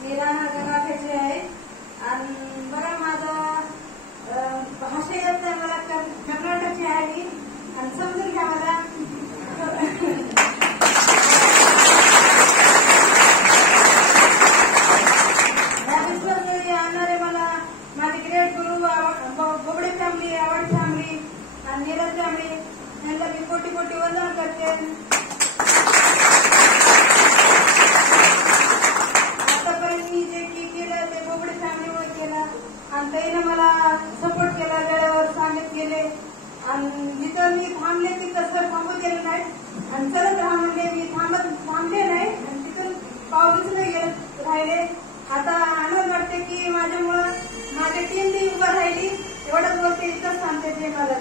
मी राणा गंगाखेडची आहे आणि बघा माझा भाषा येत नाही मला कर्नाटकची आहे आणि समजून घ्या मला. आणणारे मला माझे ग्रेट गुरु बोबडे फॅमिली, आवड फॅमिली आणि नीरज फॅमिली यांना मी कोटी कोटी वंदन करते. आतापर्यंत मी जे केलं ते बोबडे फॅमिलीमुळे केलं आणि ताईनं मला सपोर्ट केला, वेळेवर सांगत गेले आणि जिथं मी थांबले तिथं सर थांबू गेले नाही आणि चलत राहा म्हणले. मी थांबले नाही आणि तिथून पाऊलच नाही गेलं राहिले. आता आनंद वाटते की माझ्यामुळं माझी टीम बी उभं राहिली. एवढंच गोष्टी इतकंच सांगते ते मला.